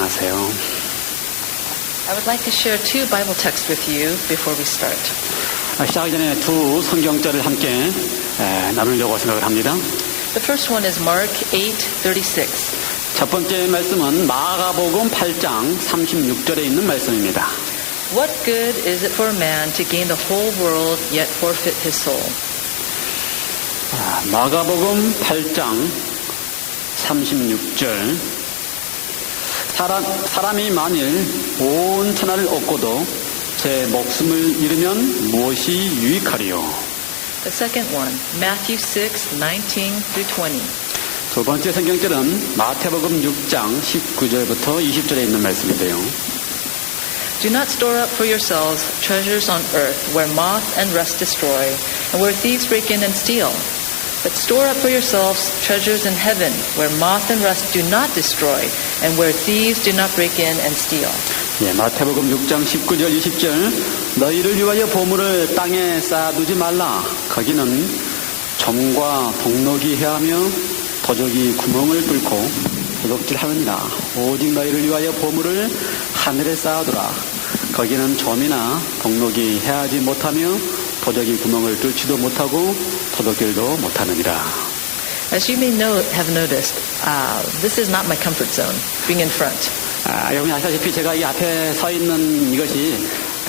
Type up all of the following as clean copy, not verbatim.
안녕하세요. I would like to share two Bible texts with you before we start. 시작하기 전에 두 성경절을 함께 나누려고 생각을 합니다. The first one is Mark 8:36. 첫 번째 말씀은 마가복음 8장 36절에 있는 말씀입니다. What good is it for a man to gain the whole world yet forfeit his soul? 마가복음 8장 36절 사람이 만일 온 천하를 얻고도 제 목숨을 잃으면 무엇이 유익하리요? The second one, Matthew 6:19-20. 두 번째 성경절은 마태복음 6장 19절부터 20절에 있는 말씀인데요. Do not store up for yourselves treasures on earth where moth and rust destroy and where thieves break in and steal. But store up for yourselves treasures in heaven where moth and rust do not destroy and where thieves do not break in and steal. 마태복음 6장 19절 20절 너희를 위하여 보물을 땅에 쌓아두지 말라. 거기는 점과 독록이 해하며 도적이 구멍을 뚫고 도둑질하느니라. 오직 너희를 위하여 보물을 하늘에 쌓아두라. 거기는 점이나 독록이 해하지 못하며 도적이 구멍을 뚫지도 못하고 도둑질도 못하느니라. As you may have noticed, this is not my comfort zone, being in front. 여러분이 아시다시피 제가 이 앞에 서 있는 이것이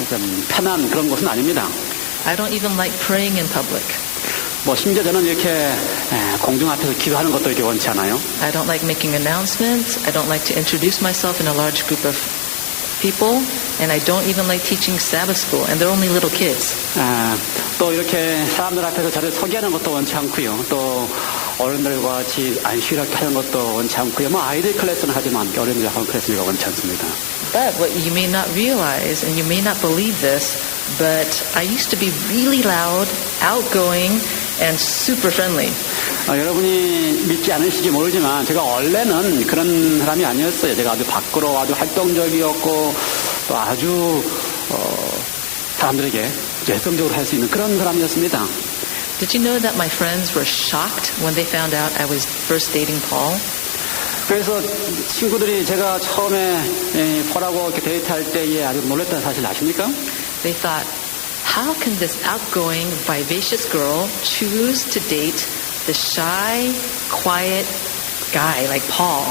좀 편한 그런 것은 아닙니다. I don't even like praying in public. 심지어 저는 이렇게 공중 앞에서 기도하는 것도 이렇게 원치 않아요. I don't like making announcements. I don't like to introduce myself in a large group of people. And I don't even like teaching Sabbath school. And they're only little kids. 또 이렇게 사람들 앞에서 저를 소개하는 것도 원치 않고요. 또 어른들과 같이 안쉬이렇게 하는 것도 원치 않고요. 아이들 클래스는 하지만 어른들 하는 클래스는 원치 않습니다. But what you may not realize, and you may not believe this, but I used to be really loud, outgoing, and super friendly. 여러분이 믿지 않으실지 모르지만 제가 원래는 그런 사람이 아니었어요. 제가 아주 밖으로 아주 활동적이었고 또 아주 사람들에게 열성적으로 할 수 있는 그런 사람이었습니다. Did you know that my friends were shocked when they found out I was first dating Paul? 그래서 친구들이 제가 처음에 폴하고 이렇게 데이트할 때에 아주 놀랐다는 사실 아십니까? They thought, how can this outgoing, vivacious girl choose to date the shy, quiet guy like Paul?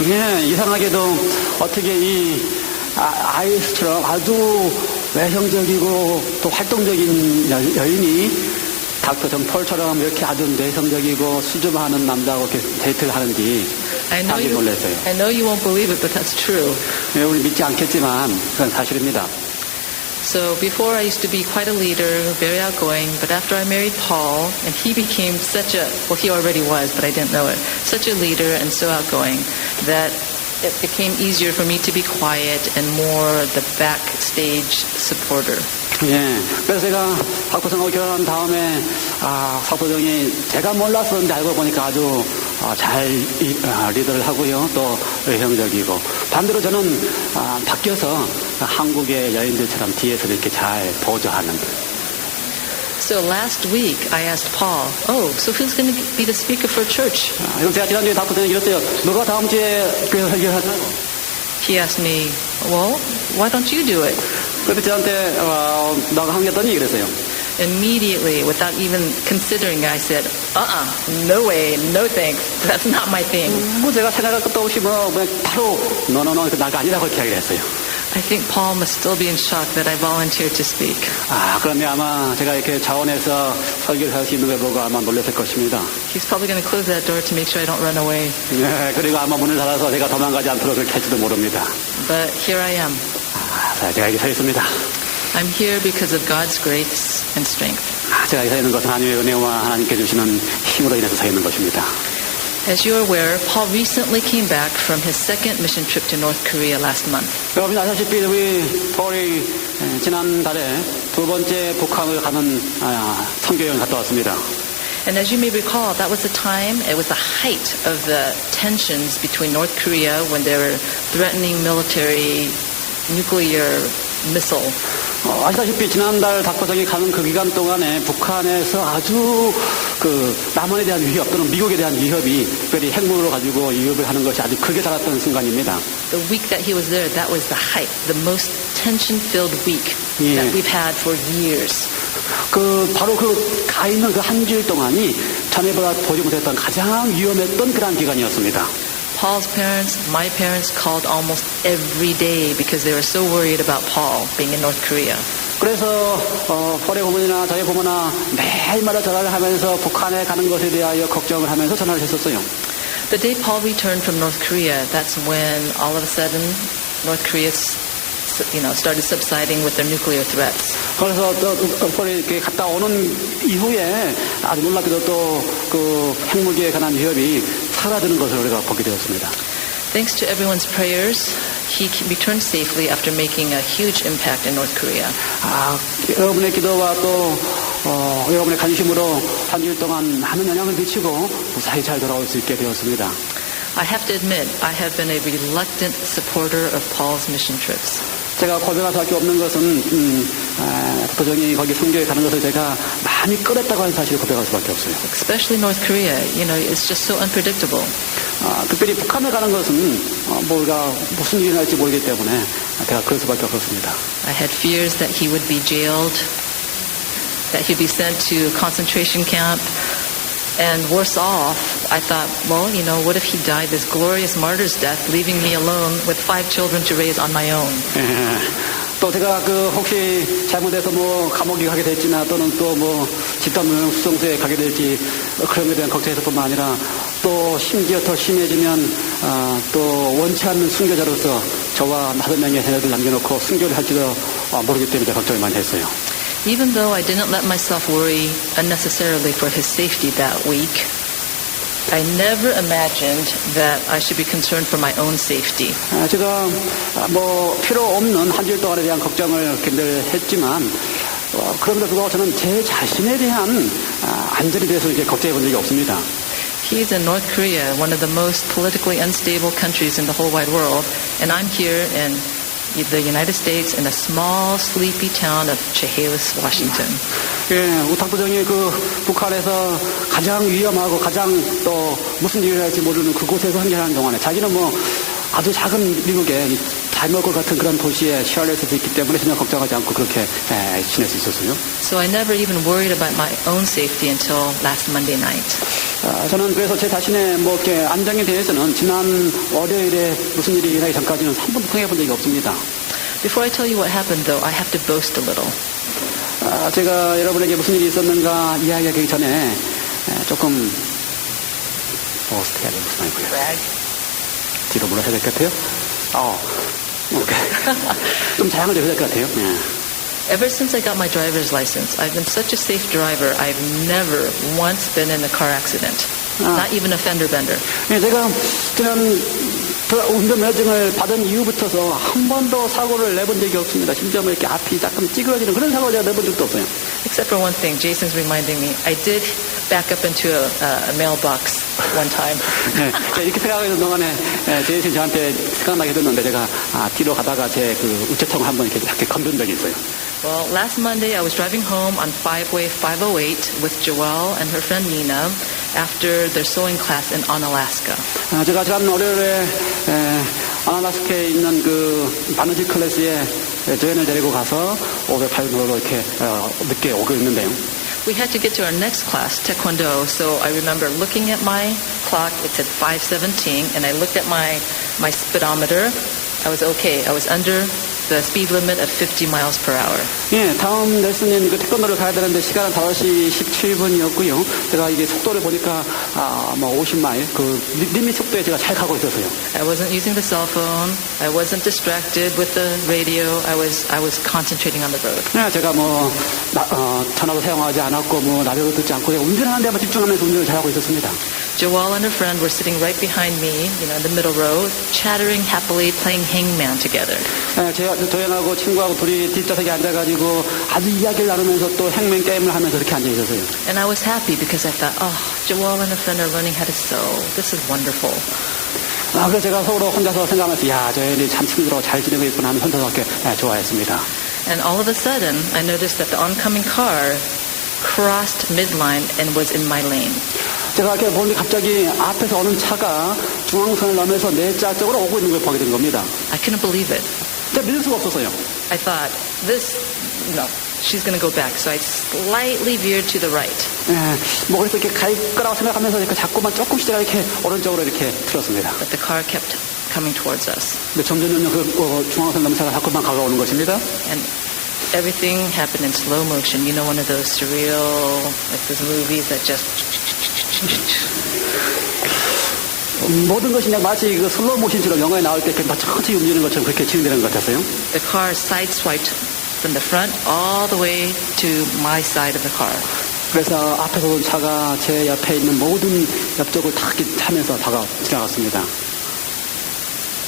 이상하게도 어떻게 이 아이스처럼 아주 외형적이고 또 활동적인 여인이 닥터 정 폴처럼 이렇게 아주 내성적이고 수줍어하는 남자하고 이렇게 데이트를 하는지 아주 놀랐어요. I know you won't believe it, but that's true. 여러분이 믿지 않겠지만 그건 사실입니다. So before I used to be quite a leader, very outgoing, but after I married Paul, and he became such a, well, he already was, but I didn't know it, such a leader and so outgoing that it became easier for me to be quiet and more the backstage supporter. 그래서 제가 박도정하고 결혼한 다음에 박도정이 제가 몰랐었는데 알고 보니까 아주 잘 리더를 하고요. 또 외형적이고 반대로 저는 바뀌어서 한국의 여인들처럼 뒤에서 이렇게 잘 보조하는. So last week I asked Paul, so who's going to be the speaker for church? 제가 지난주에 박도정에게 이랬어요. 너가 다음 주에 교회 설교하자고. He asked me, well, why don't you do it? 그때 저한테 너가 하겠다니 그랬어요. Immediately, without even considering, I said, no way, no thanks. That's not my thing. 제가 생각할 것도 없이 바로 no, 나가 아니라고 이렇게 하기로 했어요. I think Paul must still be in shock that I volunteered to speak. 그런데 아마 제가 이렇게 자원해서 설교를 할 수 있는 걸 보고 아마 놀랐을 것입니다. He's probably going to close that door to make sure I don't run away. 그리고 아마 문을 닫아서 제가 도망가지 않도록 그렇게 할지도 모릅니다. But here I am. 제가 여기 서 있습니다. I'm here because of God's grace and strength. 제가 여기 서 있는 것은 하나님의 은혜와 하나님께 주시는 힘으로 인해서 서 있는 것입니다. As you are aware, Paul recently came back from his second mission trip to North Korea last month. 여러분이 아시다시피 우리 폴이 지난달에 두 번째 북한을 가는 선교여행을 갔다 왔습니다. And as you may recall, that was the time, it was the height of the tensions between North Korea when they were threatening military nuclear missile. 아시다시피 지난달 닥터정이 가는 그 기간 동안에 북한에서 아주 남한에 대한 위협 또는 미국에 대한 위협이 특별히 핵무기로 가지고 위협을 하는 것이 아주 크게 달았던 순간입니다. The week that he was there, that was the height, the most tension-filled week that we've had for years. 바로 가 있는 그 한 주일 동안이 전에보다 보지 못했던 가장 위험했던 그런 기간이었습니다. Paul's parents, my parents called almost every day because they were so worried about Paul being in North Korea. 그래서 폴의 부모나 저희 부모나 매일마다 전화를 하면서 북한에 가는 것에 대하여 걱정을 하면서 전화를 했었어요. The day Paul returned from North Korea, that's when all of a sudden North Korea started subsiding with their nuclear threats. 그래서 폴이 이렇게 갔다 오는 이후에 아주 놀랍게도 또 그 핵무기에 관한 위협이 사라지는 것을 우리가 보게 되었습니다. Thanks to everyone's prayers, he returned safely after making a huge impact in North Korea. 여러분의 기도와 또 여러분의 관심으로 한 주일 동안 많은 영향을 미치고 무사히 잘 돌아올 수 있게 되었습니다. I have to admit, I have been a reluctant supporter of Paul's mission trips. 제가 고백할 수밖에 없는 것은 도정이 거기 선교에 가는 것을 제가 많이 꺼냈다고 하는 사실을 고백할 수밖에 없어요. Especially North Korea, it's just so unpredictable. 특별히 북한에 가는 것은 무슨 일이 날지 모르기 때문에 제가 그럴 수밖에 없었습니다. I had fears that he would be jailed, that he'd be sent to a concentration camp, and worse off, I thought, what if he died this glorious martyr's death, leaving me alone with 5 children to raise on my own? 또 제가 혹시 잘못해서 감옥에 가게 될지나 또는 또 집단명령 수송소에 가게 될지 그런 것에 대한 걱정에서뿐만 아니라 또 심지어 더 심해지면 또 원치 않는 순교자로서 저와 5명의 자녀들 남겨놓고 순교를 할지도 모르기 때문에 걱정을 많이 했어요. Even though I didn't let myself worry unnecessarily for his safety that week, I never imagined that I should be concerned for my own safety. 제가 필요 없는 한 주일 동안에 대한 걱정을 늘 했지만 그럼에도 불구하고 저는 제 자신에 대한 안전에 대해서 이제 걱정해 본 적이 없습니다. He's in North Korea, one of the most politically unstable countries in the whole wide world, and I'm here in the United States in a small, sleepy town of Chehalis, Washington. 우탁부정이 북한에서 가장 위험하고 가장 또 무슨 일을 할지 모르는 그곳에서 행진하는 동안에 자기는 아주 작은 미국의 다이머걸 같은 그런 도시에 샬럿에서 있기 때문에 전혀 걱정하지 않고 그렇게 지낼 수 있었어요. So I never even worried about my own safety until last Monday night. 저는 그래서 제 자신의 이렇게 안정에 대해서는 지난 월요일에 무슨 일이 일어나기 전까지는 한 번도 생각해 본 적이 없습니다. Before I tell you what happened, though, I have to boast a little. 제가 여러분에게 무슨 일이 있었는가 이야기하기 전에 조금 보스트 해야 되는 무슨 말이고요. 뒤로 물러서야 될 것 같아요. 좀 자랑을 드려야 될 것 같아요. Ever since I got my driver's license, I've been such a safe driver. I've never once been in a car accident. Not even a fender bender. 제가 운전면허증을 받은 이후부터서 한 번도 사고를 내본 적이 없습니다. 심지어 이렇게 앞이 조금 찌그러지는 그런 사고를 제가 내본 적도 없어요. Except for one thing, Jason's reminding me. I did back up into a mailbox one time. 이렇게 생각하는 동안에 제이슨 저한테 생각나게 됐는데 제가 뒤로 가다가 제 우체통을 한번 이렇게 건든 적이 있어요. Well, last Monday I was driving home on 5-way 508 with Joelle and her friend Nina after their sewing class in Onalaska. 제가 지난 월요일에 아나라스카에 있는 바느질 클래스에 조연을 데리고 가서 508호로 이렇게 늦게 오고 있는데요. We had to get to our next class, Taekwondo, so I remember looking at my clock, it said 5:17, and I looked at my speedometer. I was okay. I was under the speed limit of 50 miles per hour. 다음 레슨인 태권도를 가야 되는데 시간은 5시 17분이었고요. 제가 이게 속도를 보니까 50마일 리밋 속도에 제가 잘 가고 있었어요. I wasn't using the cell phone. I wasn't distracted with the radio. I was concentrating on the road. 제가 전화도 사용하지 않았고 라디오도 듣지 않고 운전하는 데만 집중하면서 운전을 잘하고 있었습니다. Joelle and her friend were sitting right behind me, in the middle row, chattering happily, playing hangman together. 조연하고 친구하고 둘이 뒷좌석에 앉아가지고 아주 이야기를 나누면서 또 행맨 게임을 하면서 이렇게 앉아 있었어요. And I was happy because I thought, Joelle and her friend are learning how to sew. This is wonderful. 그래서 제가 속으로 혼자서 생각하면서 조연이 참 친구들하고 잘 지내고 있구나 하면서 혼자서 이렇게 좋아했습니다. And all of a sudden, I noticed that the oncoming car crossed midline and was in my lane. 제가 이렇게 보는데 갑자기 앞에서 오는 차가 중앙선을 넘어서 내 차 쪽으로 오고 있는 걸 보게 된 겁니다. I couldn't believe it. 제가 믿을 수가 없었어요. I thought, no, she's going to go back. So I slightly veered to the right. 뭐 그래서 이렇게 갈 거라고 생각하면서 이렇게 자꾸만 조금씩 제가 이렇게 오른쪽으로 이렇게 틀었습니다. But the car kept coming towards us. 근데 점점점 그 중앙선 넘차가 자꾸만 가까워오는 것입니다. And everything happened in slow motion. You know, one of those surreal, like those movies that just. 모든 것이 그냥 마치 그 슬로우 모션처럼 영화에 나올 때 이렇게 천천히 움직이는 것처럼 그렇게 진행되는 것 같았어요. The car sideswiped from the front all the way to my side of the car. 그래서 앞에서 온 차가 제 옆에 있는 모든 옆쪽을 다 타면서 지나갔습니다.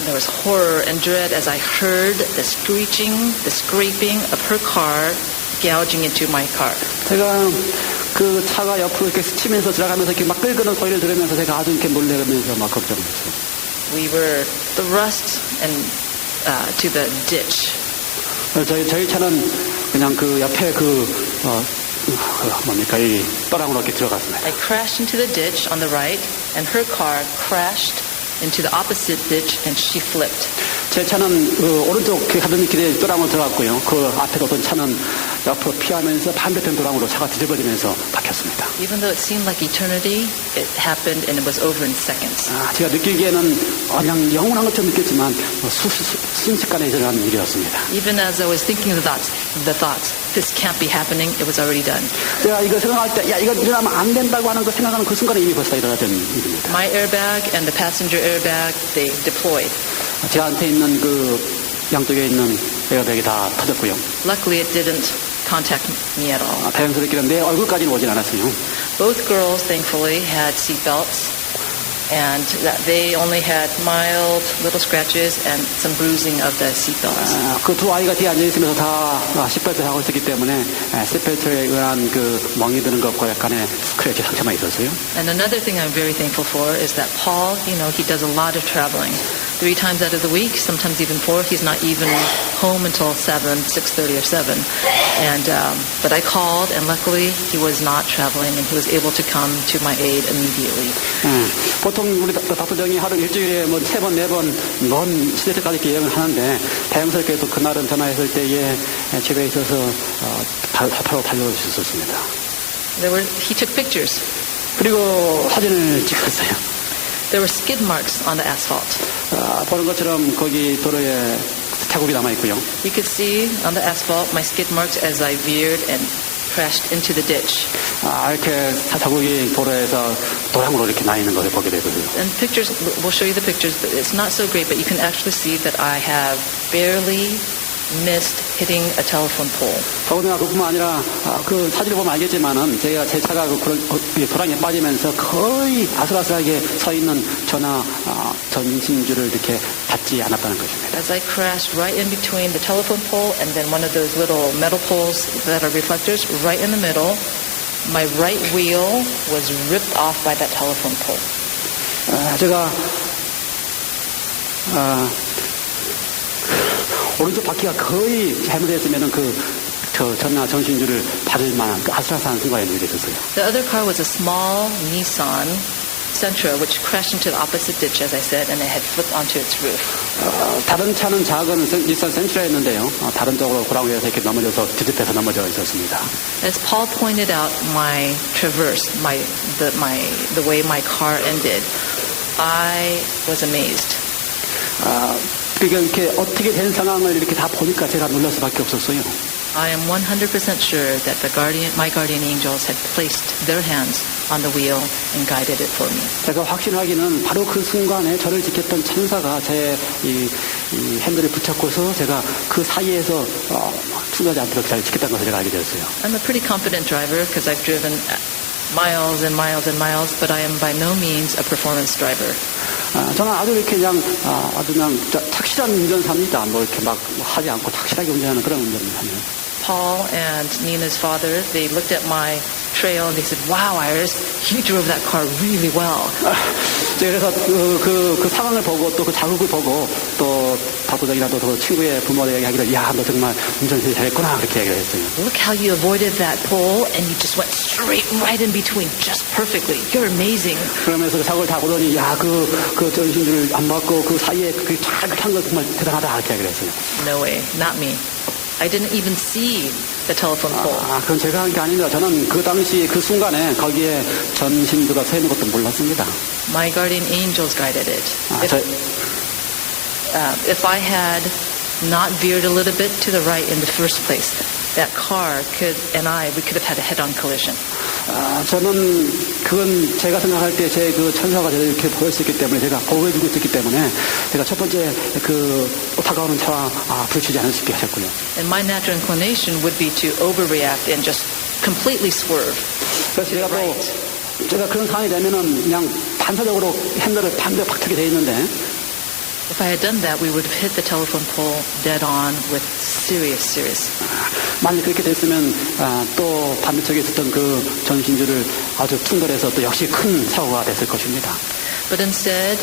There was horror and dread as I heard the screeching, the scraping of her car gouging into my car. 제가 그 차가 옆으로 이렇게 스치면서 들어가면서 이렇게 막 끓는 소리를 들으면서 제가 아주 이렇게 놀래면서 막 걱정했어요. We were thrust to the ditch. 저희 차는 그냥 그 옆에 이 또랑으로 이렇게 들어갔습니다. I crashed into the ditch on the right, and her car crashed into the opposite ditch, and she flipped. 제 차는 그 오른쪽 가던 길에 또랑으로 들어갔고요. 그 앞에 어떤 차는 옆으로 피하면서 반대편 도랑으로 차가 뒤집어지면서 박혔습니다. Even though it seemed like eternity, it happened and it was over in seconds. 제가 느끼기에는 그냥 영원한 것처럼 느꼈지만 순식간에 일어난 일이었습니다. Even as I was thinking the thoughts, this can't be happening, it was already done. 제가 이거 생각할 때, 이거 일어나면 안 된다고 하는 거 생각하는 그 순간에 이미 벌써 일어나던 일입니다. My airbag and the passenger airbag, they deployed. 제한테 있는 그 양쪽에 있는 에어백이 다 터졌고요. Luckily, it didn't contact me at all. 다행스럽게는 내 얼굴까지는 오진 않았어요. Both girls, thankfully, had seatbelts, and they only had mild little scratches and some bruising of the seatbelts. 그 두 아이가 뒤에 앉아 있으면서 다 시트벨트를 하고 있었기 때문에 시트벨트에 의한 그 멍이 드는 것과 약간의 스크래치 상처만 있었어요. And another thing I'm very thankful for is that Paul, he does a lot of traveling. 3 times out of the week, sometimes even 4. He's not even home until 6:30 or 7. But I called, and luckily he was not traveling, and he was able to come to my aid immediately. 보통 우리 다투정이 하루 일주일에 뭐 3번, 4번 먼 시대까지 이렇게 여행을 하는데 다행스럽게도 그날은 전화했을 때에 집에 있어서 바로 달려올 수 있었습니다. He took pictures. 그리고 사진을 찍었어요. There were skid marks on the asphalt. 보는 것처럼 거기 도로에 자국이 남아 있고요. You could see on the asphalt my skid marks as I veered and crashed into the ditch. 이렇게 자국이 도로에서 도랑으로 이렇게 나 있는 것을 보게 되거든요. And pictures, we'll show you the pictures. But it's not so great, but you can actually see that I have barely missed hitting a telephone pole. 더군다나 그뿐만 아니라 그 사진을 보면 알겠지만은 제 차가 도랑에 빠지면서 거의 아슬아슬하게 서 있는 전신줄을 이렇게 닿지 않았다는 것입니다. As I crashed right in between the telephone pole and then one of those little metal poles that are reflectors, right in the middle, my right wheel was ripped off by that telephone pole. 제가 오른쪽 바퀴가 거의 잘못했으면은 전신줄을 받을 만한 그 아슬아슬한 순간에 일어났어요. The other car was a small Nissan Sentra, which crashed into the opposite ditch, as I said, and it had flipped onto its roof. 다른 차는 작은 닛산 센트라였는데요. 다른 쪽으로 고랑위에서 이렇게 넘어져서 뒤집혀서 넘어져 있었습니다. As Paul pointed out, my traverse, the way my car ended, I was amazed. 그러니까 이렇게 어떻게 된 상황을 이렇게 다 보니까 제가 놀랄 수밖에 없었어요. I am 100% sure that my guardian angels had placed their hands on the wheel and guided it for me. 제가 확신하기는 바로 그 순간에 저를 지켰던 천사가 제 이 핸들을 붙잡고서 제가 그 사이에서 충돌하지 않도록 잘 지켰다는 것을 제가 알게 되었어요. I'm a pretty confident driver because I've driven miles and miles and miles, but I am by no means a performance driver. 저는 아주 이렇게 아주 그냥 착실한 운전사입니다. 뭐 이렇게 막 하지 않고 착실하게 운전하는 그런 운전을 하네요. Paul and Nina's father, they looked at my trail and they said, "Wow, Iris, you drove that car really well." 그래서 그 상황을 보고 또 그 자국을 보고 또 바부장이라도 그 친구의 부모에게 이야기를 야, 너 정말 운전을 잘했구나 그렇게 얘기를 했어요. Look how you avoided that pole and you just went straight right in between just perfectly. You're amazing. 그러면서 그 사고를 다 보더니 야, 그 전신줄을 안 맞고 그 사이에 그게 잘 한 거 정말 대단하다 이렇게 얘기를 했어요. No way, not me. I didn't even see the telephone pole. 그건 제가 한 게 아닙니다. 저는 그 당시 그 순간에 거기에 전신주가 서 있는 것도 몰랐습니다. My guardian angels guided it. If I had not veered a little bit to the right in the first place, that car we could have had a head-on collision. 저는 그건 제가 생각할 때 제 그 천사가 저를 이렇게 보였었기 때문에 제가 보호해주고 있었기 때문에 제가 첫 번째 그 다가오는 차와 부딪히지 않을 수 있게 하셨고요. And my natural inclination would be to overreact and just completely swerve. 그래서 제가 그런 상황이 되면은 그냥 반사적으로 핸들을 반대로 박히게 돼 있는데 If I had done that, we would have hit the telephone pole dead on with serious. 만약 그렇게 됐으면 또 반대쪽에 있었던 그 전신줄을 아주 퉁거려서 또 역시 큰 사고가 됐을 것입니다. But instead,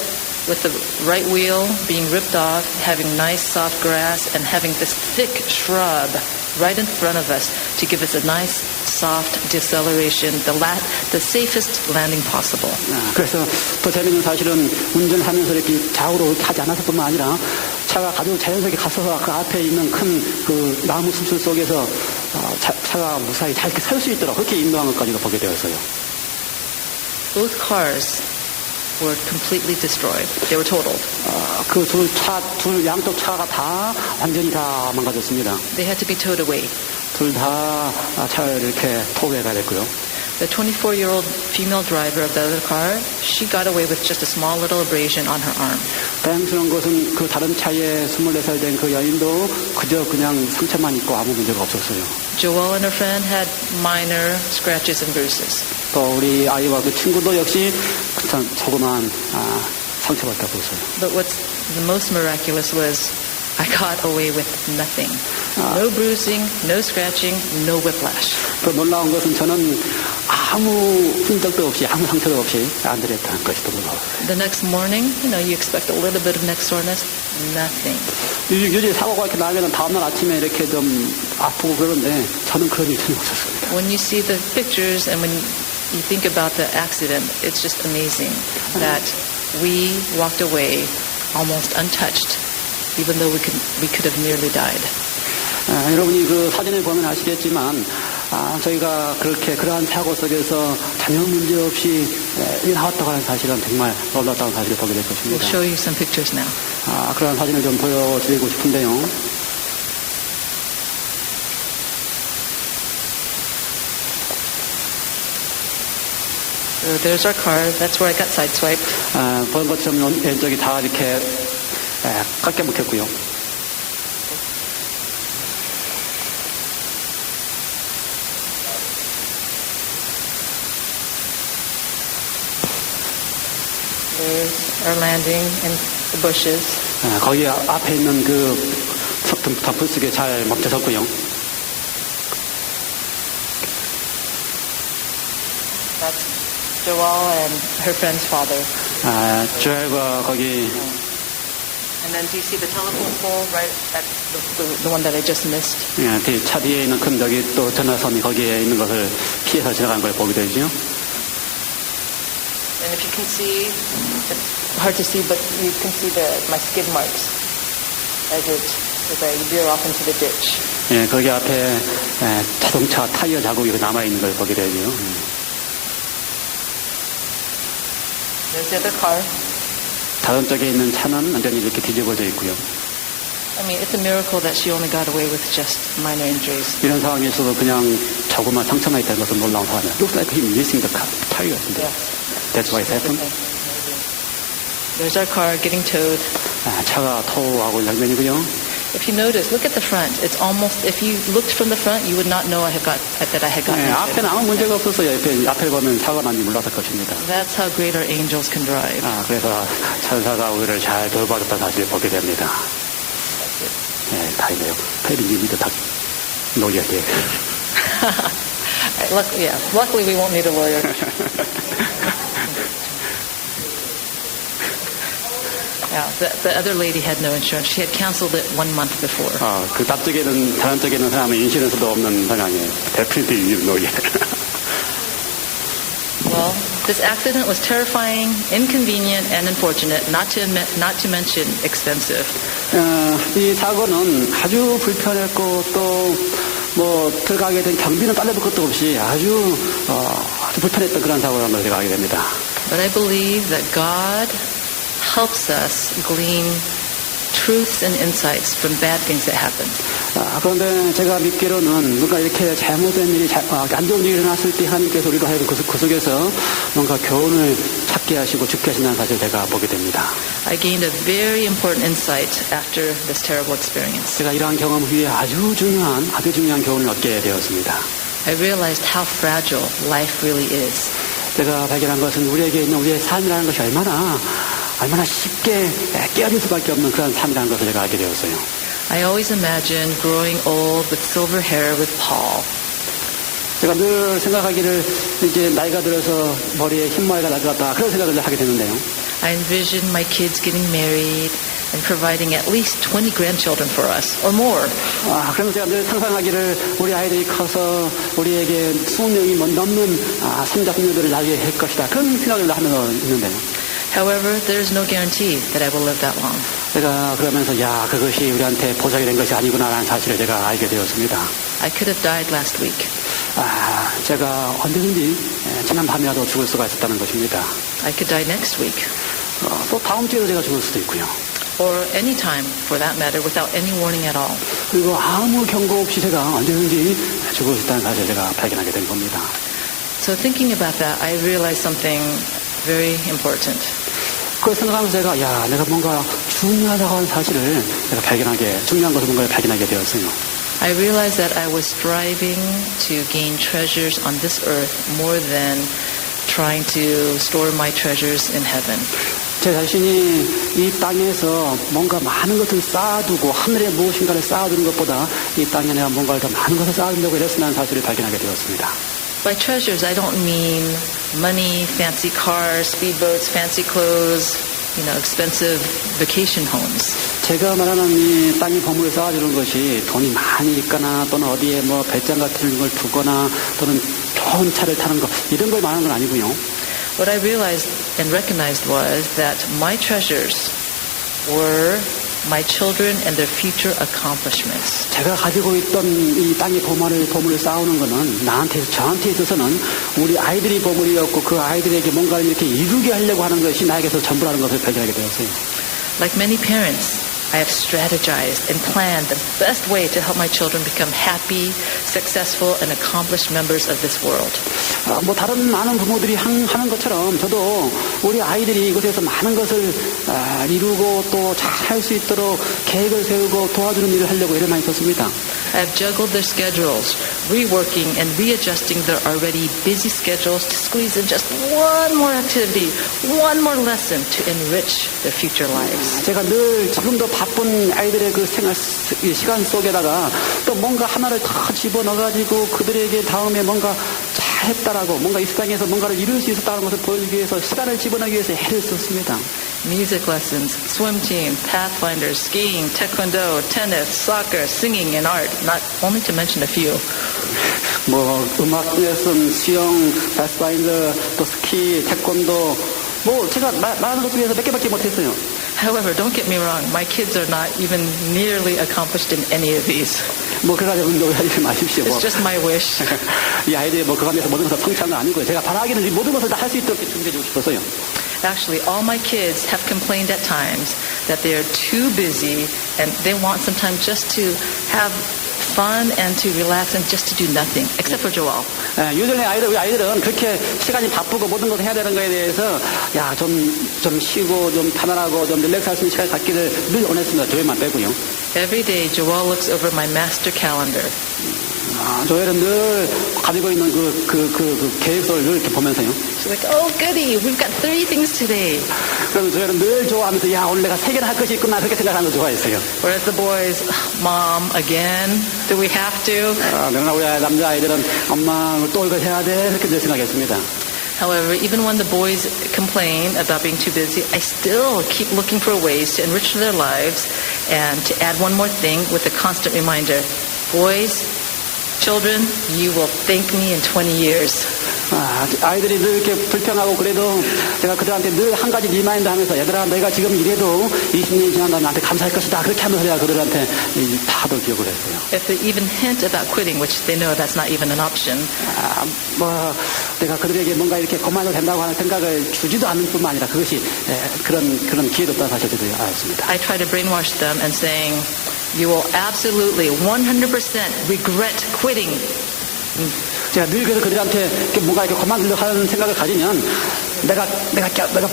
with the right wheel being ripped off, having nice soft grass, and having this thick shrub right in front of us to give us a nice soft deceleration, the safest landing possible. 그래서 더 재미있는 사실은 운전하면서 이렇게 좌우로 이렇게 하지 않았을 뿐만 아니라 차가 아주 자연스럽게 가서 그 앞에 있는 큰 그 나무 숲술 속에서 차가 무사히 잘 이렇게 설 수 있도록 그렇게 인도한 것까지도 보게 되었어요. Both cars were completely destroyed. They were totaled. 그 둘 양쪽 차가 다 완전히 다 망가졌습니다. They had to be towed away. 둘 다 차를 이렇게 토구해 가야 됐고요. The 24-year-old female driver of the other car, she got away with just a small little abrasion on her arm. 다행스러운 것은 그 다른 차에 24살 된 그 여인도 그냥 상처만 있고 아무 문제가 없었어요. Joelle and her friend had minor scratches and bruises. 또 우리 아이와 그 친구도 역시 조그만 상처밖에 없었어요. But what's the most miraculous was I got away with nothing. No bruising, no scratching, no whiplash. 더 놀라운 것은 저는 아무 흔적도 없이 아무 상처도 없이 안드렸다는 것이 더 놀라웠어요. The next morning, you expect a little bit of neck soreness, nothing. 요즘 사고가 이렇게 나면 다음날 아침에 이렇게 좀 아프고 그러는데 저는 그런 일이 전혀 없었습니다. When you see the pictures and when you think about the accident, it's just amazing that we walked away almost untouched, even though we could have nearly died. 여러분이 그 사진을 보면 아시겠지만 저희가 그러한 사고 속에서 전혀 문제 없이 나왔다고 하는 사실은 정말 놀랐다는 사실을 보게 될 것입니다. We'll show you some pictures now. 그러한 사진을 좀 보여드리고 싶은데요. So there's our car. That's where I got sideswiped. 본 것처럼 왼쪽이 다 이렇게 깎여 먹혔고요. There's our landing in the bushes. 거기 앞에 있는 그 덤프 속에 잘 멈춰섰고요. That's Joelle and her friend's father. 조엘과 거기. And then do you see the telephone pole right at the one that I just missed? 차 뒤에 있는 큰 저기 또 전화선이 거기에 있는 것을 피해서 지나간 걸 보게 되죠. And if you can see, it's hard to see, but you can see my skid marks as I veer off into the ditch. 거기 앞에 자동차 타이어 자국이 남아 있는 걸 보게 되죠. There's the other car. 다른 쪽에 있는 차는 완전히 이렇게 뒤집어져 있고요. I mean, it's a miracle that she only got away with just minor injuries. 이런 상황에서도 그냥 조그만 상처만 있다는 것은 놀라운 상황이에요. Looks like him missing the tire. That's why it happened. There's our car getting towed. 차가 토하고 있는 장면이고요. If you notice, look at the front. It's almost, if you looked from the front, you would not know that I had gotten into it. 앞에는 아무 문제가 없었어요. 앞에 보면 사고가 난지 몰랐을 것입니다. That's how great our angels can drive. 그래서 천사가 우리를 잘 돌봐줬다는 사실을 보게 됩니다. 다행이에요. 패빈님도 다 노력해. Luckily we won't need a lawyer. Yeah, the other lady had no insurance. She had canceled it 1 month before. 그 답쪽에는, 다른 쪽에는 사람은 인슈런스도 없는 상황이에요. Definitely no yet. Well, this accident was terrifying, inconvenient, and unfortunate, not to mention expensive. 이 사고는 아주 불편했고 또 뭐 들어가게 된 경비는 딸려볼 것도 없이 아주 불편했던 그런 사고라는 걸 제가 알게 됩니다. But I believe that God helps us glean truths and insights from bad things that happen. 그런데 제가 믿기로는 뭔가 이렇게 잘못된 일이, 안 좋은 일이 일어났을 때 하나님께서 우리가 하여금 그 속에서 뭔가 교훈을 찾게 하시고 죽게 하신다는 사실을 제가 보게 됩니다. I gained a very important insight after this terrible experience. 제가 이러한 경험 후에 아주 중요한 교훈을 얻게 되었습니다. I realized how fragile life really is. 제가 발견한 것은 우리에게 있는 우리의 삶이라는 것이 얼마나 쉽게 깨어질 수밖에 없는 그런 삶이라는 것을 제가 알게 되었어요. I always imagined growing old with silver hair with Paul. 제가 늘 생각하기를 이제 나이가 들어서 머리에 흰머리가 날 것 같다 그런 생각을 하게 되는데요. I envisioned my kids getting married and providing at least 20 grandchildren for us or more. 그래서 제가 늘 상상하기를 우리 아이들이 커서 우리에게 20명이 넘는 손자 손녀들을 낳게 할 것이다 그런 생각을 하면서 있는데요. However, there is no guarantee that I will live that long. 제가 그러면서 그것이 우리한테 보장이 된 것이 아니구나라는 사실을 제가 알게 되었습니다. I could have died last week. 제가 언제든지 지난 밤이라도 죽을 수가 있었다는 것입니다. I could die next week. 또 다음 주에도 제가 죽을 수도 있고요. Or any time, for that matter, without any warning at all. 그리고 아무 경고 없이 제가 언제든지 죽을 수 있다는 사실을 제가 발견하게 된 겁니다. So thinking about that, I realized something very important. 그걸 생각하면서 제가 내가 뭔가 중요하다고 하는 사실을 제가 중요한 것을 뭔가를 발견하게 되었어요. I realized that I was striving to gain treasures on this earth more than trying to store my treasures in heaven. 제 자신이 이 땅에서 뭔가 많은 것을 쌓아두고 하늘에 무엇인가를 쌓아두는 것보다 이 땅에 내가 뭔가를 더 많은 것을 쌓아두려고 이랬으라는 사실을 발견하게 되었습니다. By treasures, I don't mean money, fancy cars, speedboats, fancy clothes, expensive vacation homes. 제가 말하는 이 땅의 보물을 쌓아주는 것이 돈이 많이 있거나 또는 어디에 배짱 같은 걸 두거나 또는 좋은 차를 타는 것 이런 걸 말하는 건 아니고요. What I realized and recognized was that my treasures were my children and their future accomplishments. 제가 가지고 있던 이 땅의 보물을 쌓아오는 것은 저한테 있어서는 우리 아이들이 보물이었고 그 아이들에게 뭔가를 이렇게 이루게 하려고 하는 것이 나에게서 전부라는 것을 발견하게 되었어요. Like many parents, I have strategized and planned the best way to help my children become happy, successful, and accomplished members of this world. 다른 많은 부모들이 하는 것처럼 저도 우리 아이들이 이곳에서 많은 것을 이루고 또 잘 할 수 있도록 계획을 세우고 도와주는 일을 하려고 애를 많이 썼습니다. I have juggled their schedules, reworking and readjusting their already busy schedules to squeeze in just one more activity, one more lesson to enrich their future lives. 제가 늘 지금도 바쁜 아이들의 그 시간 속에다가 또 뭔가 하나를 다 집어넣어가지고 그들에게 다음에 뭔가 잘했다라고 뭔가 이 세상에서 뭔가를 이룰 수 있었다는 것을 보여주기 위해서 시간을 집어넣기 위해서 애를 썼습니다. Music lessons, swim team, pathfinders, skiing, taekwondo, tennis, soccer, singing, and art, not only to mention a few. 음악 레슨, 수영, pathfinder, 또 스키, 태권도, 제가 말하는 것 중에서 몇 개밖에 못했어요. However, don't get me wrong, my kids are not even nearly accomplished in any of these. 그래가지고 노래하지 마십시오. It's just my wish. 이 아이들이 그 안에서 모든 것을 성취한 건 아니고요. 제가 바라기는 모든 것을 다 할 수 있도록 준비해주고 싶었어요. Actually, all my kids have complained at times that they are too busy and they want sometimes just to have fun and to relax and just to do nothing, except for Joel. 요즘에 우리 아이들은 그렇게 시간이 바쁘고 모든 것을 해야 되는 거에 대해서 좀 쉬고 좀 편안하고 좀 릴렉스할 수 있는 시간을 갖기를 늘 원했습니다. 조엘만 빼고요. Every day, Joel looks over my master calendar. 조엘은 늘 가지고 있는 그 계획서를 늘 이렇게 보면서요. She's like, oh goody, we've got 3 things today. 그래서 조엘은 늘 좋아하면서 오늘 내가 3개나 할 것이 있구나 그렇게 생각하는 걸 좋아했어요. Whereas the boys, Mom, again? Do we have to? 우리 남자아이들은 엄마 또 이거 해야 돼 이렇게 생각했습니다. However, even when the boys complain about being too busy, I still keep looking for ways to enrich their lives and to add one more thing with a constant reminder. Boys, children, you will thank me in 20 years. 아이들이 늘 이렇게 불평하고 그래도 제가 그들한테 늘 한 가지 리마인드 하면서 얘들아 너희가 지금 이래도 20년이 지난 다음에 나한테 감사할 것이다 그렇게 하면서 제가 그들한테 다들 기억을 했어요. If they even hint about quitting, which they know that's not even an option. 내가 그들에게 뭔가 이렇게 그만해도 된다고 하는 생각을 주지도 않는 뿐만 아니라 그것이 그런 기회도 없다는 사실을 알았습니다. I try to brainwash them and saying, you will absolutely 100% regret quitting. 제가 늘 그래서 그들한테 뭔가 이렇게 그만두려고 하는 생각을 가지면 내가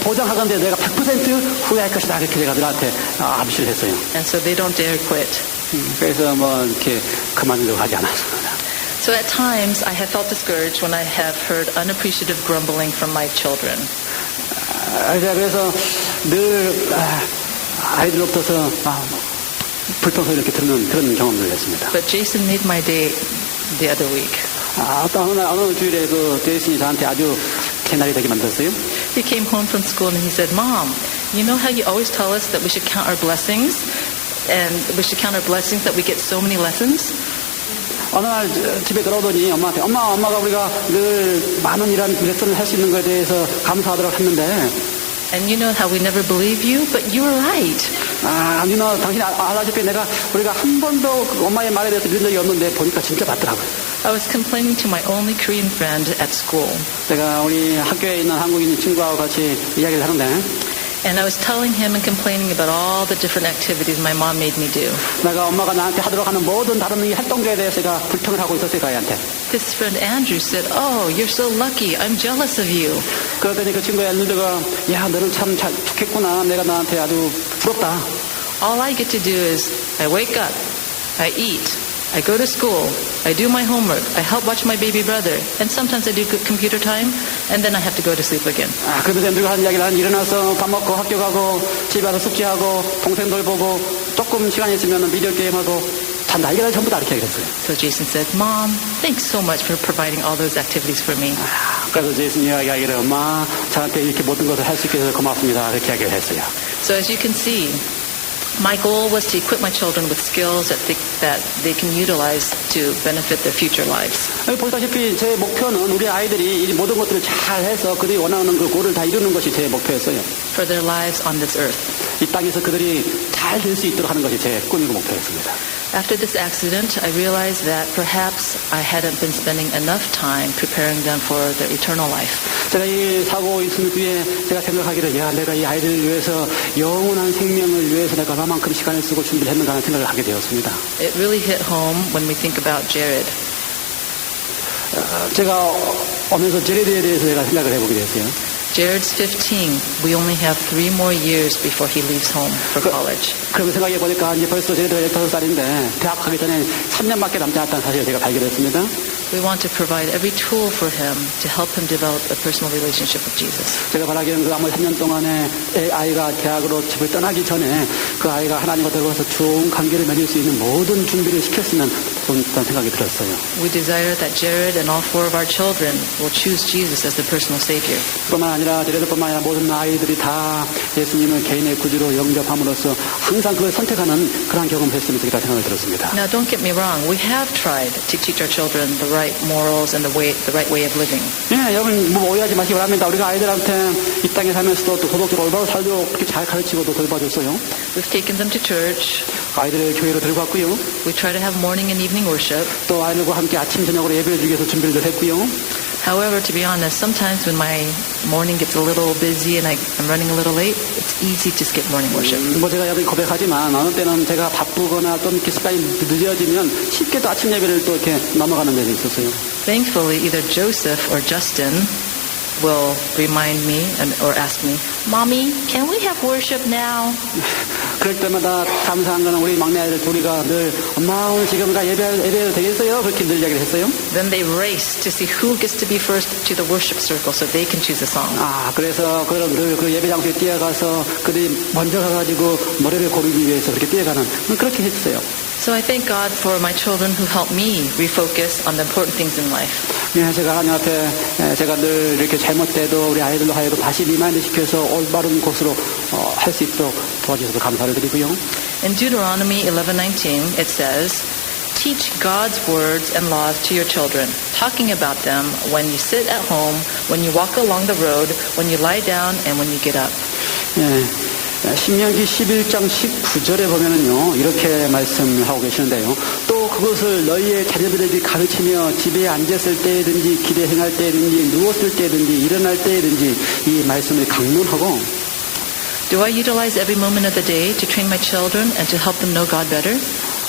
보장하건대 내가 100% 후회할 것이다 이렇게 제가 그들한테 암시를 했어요. And so they don't dare quit. 그래서 이렇게 그만두려고 하지 않았습니다. So at times I have felt discouraged when I have heard unappreciative grumbling from my children. 그래서 늘 아이들로부터서 불평소리 이렇게 듣는 그런 경험을 했습니다. But Jason made my day the other week. 어느 주일에 제이슨이 저한테 아주 제 날이 되게 만들었어요. He came home from school and he said, Mom, you know how you always tell us that we should count our blessings? And we should count our blessings that we get so many lessons? 어느 날 집에 들어오더니 엄마한테 엄마가 우리가 늘 많은 이런 레슨을 할 수 있는 것에 대해서 감사하도록 했는데 And you know how we never believe you, but you were right. 누나 당신이 알다시피 우리가 한 번도 엄마의 말에 대해서 믿은 적이 없는데 보니까 진짜 맞더라고요. I was complaining to my only Korean friend at school. 제가 우리 학교에 있는 한국인 친구하고 같이 이야기를 하는데 And I was telling him and complaining about all the different activities my mom made me do. 내가 엄마가 나한테 하도록 하는 모든 다른 활동들에 대해서 제가 불평을 하고 있었어요, 그애한테. His friend Andrew said, "Oh, you're so lucky. I'm jealous of you." 그러더니 그 친구의 앤드류가 야, 너는 참 좋겠구나. 내가 나한테 아주 부럽다. All I get to do is I wake up, I eat, I go to school, I do my homework, I help watch my baby brother, and sometimes I do good computer time, and then I have to go to sleep again. 그러면서 앤드류가 하는 이야기를 한 일어나서 밥 먹고 학교 가고 집에 와서 숙제하고 동생들 보고 조금 시간이 있으면 비디오 게임하고 잔다. 이게 전부 다 이렇게 얘기했어요. So Jason said, Mom, thanks so much for providing all those activities for me. 그래서 제이슨이 이야기를 엄마 저한테 이렇게 모든 것을 할 수 있게 해서 고맙습니다. 이렇게 이야기를 했어요. So as you can see, my goal was to equip my children with skills that they can utilize to benefit their future lives. 보시다시피 제 목표는 우리 아이들이 이 모든 것들을 잘 해서 그들이 원하는 그 골을 다 이루는 것이 제 목표였어요. For their lives on this earth. 이 땅에서 그들이 잘 될 수 있도록 하는 것이 제 꿈이고 목표였습니다. After this accident, I realized that perhaps I hadn't been spending enough time preparing them for their eternal life. 제가 이 사고 있은 후에 제가 생각하기를 내가 이 아이들을 위해서 영원한 생명을 위해서 내가 얼마만큼 시간을 쓰고 준비를 했는가 하는 생각을 하게 되었습니다. It really hit home when we think about Jared. 제가 오면서 제레드에 대해서 제가 생각을 해보게 됐어요. Jared's 15. We only have 3 more years before he leaves home for college. 그러면 생각해 보니까 이제 벌써 제레드가 15살인데 대학 가기 전에 3년밖에 남지 않았다는 사실을 제가 발견했습니다. We want to provide every tool for him to help him develop a personal relationship with Jesus. 제가 바라기는 그 아무 3년 동안에 아이가 대학으로 집을 떠나기 전에 그 아이가 하나님과 들어가서 좋은 관계를 맺을 수 있는 모든 준비를 시켰으면 좋다는 생각이 들었어요. We desire that Jared and all 4 of our children will choose Jesus as their personal Savior. 뿐만 아니라 제레드뿐만 아니라 모든 아이들이 다 예수님을 개인의 구주로 영접함으로써 항상 그걸 선택하는 그런 경험을 했으면 좋겠다는 생각이 들었습니다. Now, don't get me wrong. We have tried to teach our children the right morals and the right way of living. 예, 여러분 오해하지 마시기 바랍니다. 우리가 아이들한테 이 땅에 살면서도 또 도덕적으로 올바로 살도록 그렇게 잘 가르치고 또 돌봐줬어요. We've taken them to church. 아이들을 교회로 들고 왔고요. We try to have morning and evening worship. 또 아이들과 함께 아침 저녁으로 예배를 주기 위해서 준비를 했고요. However, to be honest, sometimes when my morning gets a little busy and I'm running a little late, it's easy to skip morning worship. 제가 여기 고백하지만 어느 때는 제가 바쁘거나 또 이렇게 시간이 늦어지면 쉽게 또 아침 예배를 또 이렇게 넘어가는 데도 있었어요. Thankfully, either Joseph or Justin will remind me or ask me, Mommy, can we have worship now? 그럴 때마다 감사한 거는 우리 막내 아이들 둘이가 늘 엄마 오늘 지금 예배해도 되겠어요? 그렇게 늘 이야기를 했어요. Then they race to see who gets to be first to the worship circle so they can choose a song. 그래서 그 예배 장소에 뛰어가서 그들이 먼저 가가지고 노래를 고르기 위해서 그렇게 뛰어가는 그렇게 했어요. So I thank God for my children who help me refocus on the important things in life. 예, 제가 하나님 앞에 제가 늘 이렇게 잘못돼도 우리 아이들로 하여금 다시 리마인드 시켜서 올바른 곳으로 할 수 있도록 도와주셔서 감사를 드리고요. In Deuteronomy 11:19, it says, "Teach God's words and laws to your children, talking about them when you sit at home, when you walk along the road, when you lie down, and when you get up." 예, 신명기 11장 19절에 보면은요, 이렇게 말씀하고 계시는데요. 또 그것을 너희의 자녀들에게 가르치며 집에 앉았을 때든지 길에 행할 때든지 누웠을 때든지 일어날 때든지 이 말씀을 강론하고 Do I utilize every moment of the day to train my children and to help them know God better?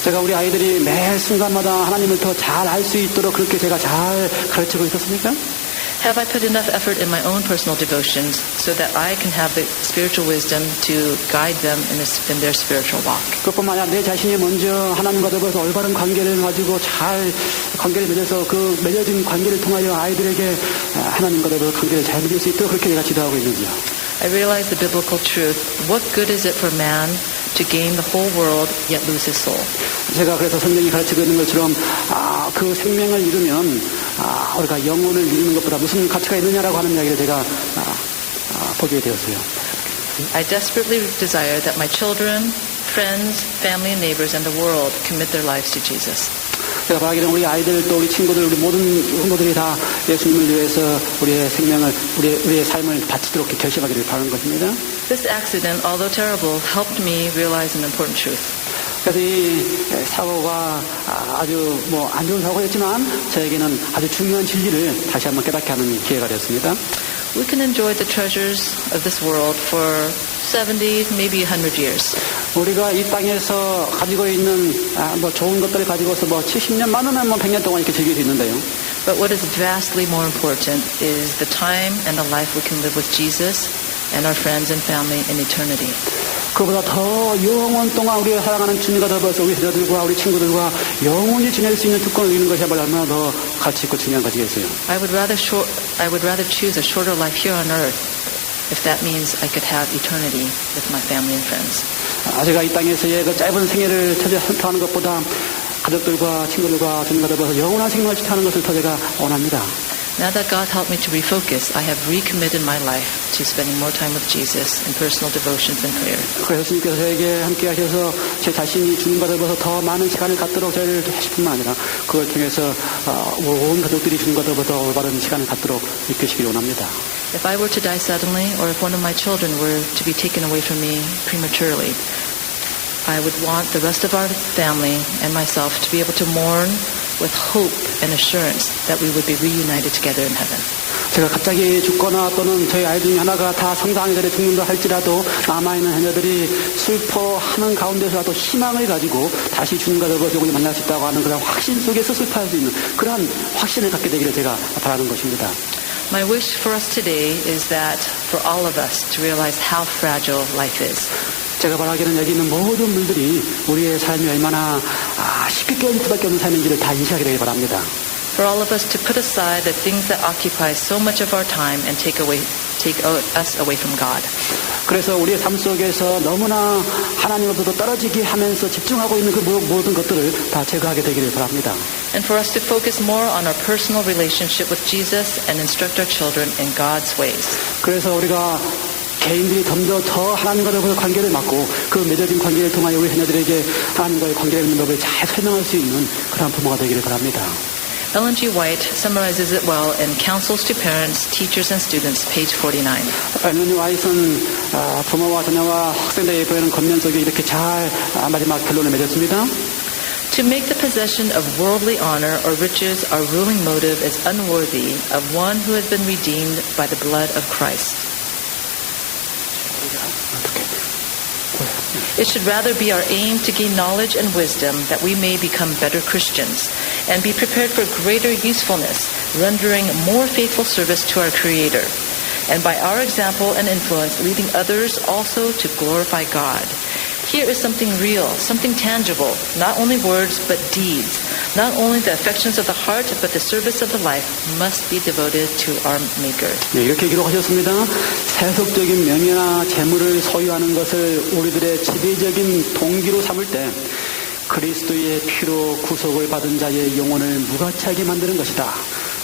제가 우리 아이들이 매 순간마다 하나님을 더 잘 알 수 있도록 그렇게 제가 잘 가르치고 있었습니까? Have I put enough effort in my own personal devotions so that I can have the spiritual wisdom to guide them in their spiritual walk? 그것뿐만 아니라 내 자신이 먼저 하나님과 더불어서 올바른 관계를 가지고 잘 관계를 맺어서 그 맺어진 관계를 통하여 아이들에게 하나님과 더불어 관계를 잘 맺을 수 있도록 그렇게 제가 지도하고 있는지요. I realize the biblical truth. What good is it for man to gain the whole world yet lose his soul? 제가 그래서 성경이 가르치고 있는 것처럼 그 생명을 잃으면 우리가 영혼을 잃는 것보다 무슨 가치가 있느냐라고 하는 이야기를 제가 보게 되었어요. I desperately desire that my children, friends, family, and neighbors, and the world commit their lives to Jesus. 제가 바라기는 우리 아이들 또 우리 친구들 우리 모든 성도들이 다 예수님을 위해서 우리의 생명을 우리의 삶을 바치도록 결심하기를 바라는 것입니다. This accident, although terrible, helped me realize an important truth. 그래서 이 사고가 아주 안 좋은 사고였지만 저에게는 아주 중요한 진리를 다시 한번 깨닫게 하는 기회가 되었습니다. We can enjoy the treasures of this world for 70, maybe 100 years. 우리가 이 땅에서 가지고 있는 좋은 것들을 가지고서 70년 많으면 100년 동안 이렇게 즐길 수 있는데요. But what is vastly more important is the time and the life we can live with Jesus and our friends and family in eternity. 그보다 더 영원 동안 우리가 사랑하는 주님과 더불어서 우리 자녀들과 우리 친구들과 영원히 지낼 수 있는 특권을 이루는 것이 얼마나 더 가치 있고 중요한 것이겠어요. I would rather choose a shorter life here on earth if that means I could have eternity with my family and friends. 제가 이 땅에서의 그 짧은 생애를 선택하는 것보다 가족들과 친구들과 주님과 더불어서 영원한 생명을 지탱하는 것을 더 제가 원합니다. Now that God helped me to refocus, I have recommitted my life to spending more time with Jesus in personal devotions and prayer. 그래서 주님께서 저에게 함께 하셔서 제 자신이 주님과 더불어서 더 많은 시간을 갖도록 저를 하실 뿐만 아니라 그걸 통해서 온 가족들이 주님과 더불어서 올바른 시간을 갖도록 이끄시길 원합니다. If I were to die suddenly, or if one of my children were to be taken away from me prematurely, I would want the rest of our family and myself to be able to mourn with hope and assurance that we would be reunited together in heaven. 제가 갑자기 죽거나 또는 저희 아이 중에 하나가 다 성장하기 전에 죽는다 할지라도 남아있는 자녀들이 슬퍼하는 가운데서라도 희망을 가지고 다시 주님과 더불어서 우리 만날 수 있다고 하는 그런 확신 속에서 슬퍼할 수 있는 그런 확신을 갖게 되기를 제가 바라는 것입니다. My wish for us today is that for all of us to realize how fragile life is. 제가 바라기는 여기 있는 모든 분들이 우리의 삶이 얼마나 쉽게 깨어질 수밖에 없는 삶인지를 다 인식하게 되길 바랍니다. For all of us to put aside the things that occupy so much of our time and take us away from God. 그래서 우리의 삶 속에서 너무나 하나님으로부터 떨어지게 하면서 집중하고 있는 그 모든 것들을 다 제거하게 되기를 바랍니다. And for us to focus more on our personal relationship with Jesus and instruct our children in God's ways. 그래서 우리가 개인들이 더 하나님과 더불어 관계를 맺고 그 맺어진 관계를 통하여 우리 자녀들에게 하나님과의 관계를 맺는 법을 잘 설명할 수 있는 그런 부모가 되기를 바랍니다. Ellen G. White summarizes it well in Counsels to Parents, Teachers, and Students, page 49. 엘렌 G. 화이트는 부모와 자녀와 학생들에게 보이는 권면 속에 이렇게 잘 마지막 결론을 맺었습니다. To make the possession of worldly honor or riches our ruling motive is unworthy of one who has been redeemed by the blood of Christ. It should rather be our aim to gain knowledge and wisdom that we may become better Christians and be prepared for greater usefulness, rendering more faithful service to our Creator, and by our example and influence leading others also to glorify God. Here is something real, something tangible, not only words but deeds. Not only the affections of the heart but the service of the life must be devoted to our Maker. 네, 이렇게 기록하셨습니다. 세속적인 명예나 재물을 소유하는 것을 우리들의 지배적인 동기로 삼을 때 그리스도의 피로 구속을 받은 자의 영혼을 무가치하게 만드는 것이다.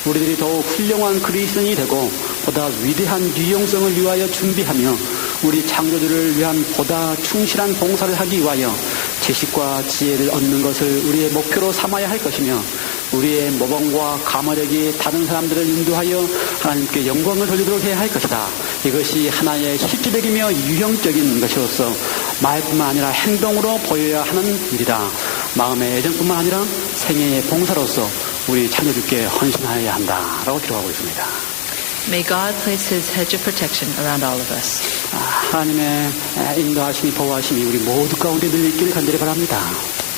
우리들이 더욱 훌륭한 그리스도인이 되고 보다 위대한 유용성을 위하여 준비하며 우리 창조주를 위한 보다 충실한 봉사를 하기 위하여 지식과 지혜를 얻는 것을 우리의 목표로 삼아야 할 것이며 우리의 모범과 가모력이 다른 사람들을 인도하여 하나님께 영광을 돌리도록 해야 할 것이다. 이것이 하나의 실질적이며 유형적인 것이로서 말뿐만 아니라 행동으로 보여야 하는 일이다. 마음의 애정뿐만 아니라 생애의 봉사로서 우리 창조주께 헌신하여야 한다라고 기록하고 있습니다. May God place His hedge of protection around all of us. 하나님의 인도하심이 보호하심이 우리 모두 가운데 늘 있기를 간절히 바랍니다.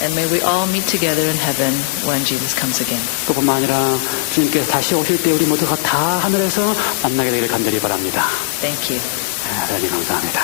And may we all meet together in heaven when Jesus comes again. 그뿐만 아니라 주님께서 다시 오실 때 우리 모두가 다 하늘에서 만나게 되기를 간절히 바랍니다. Thank you. 하나님 감사합니다.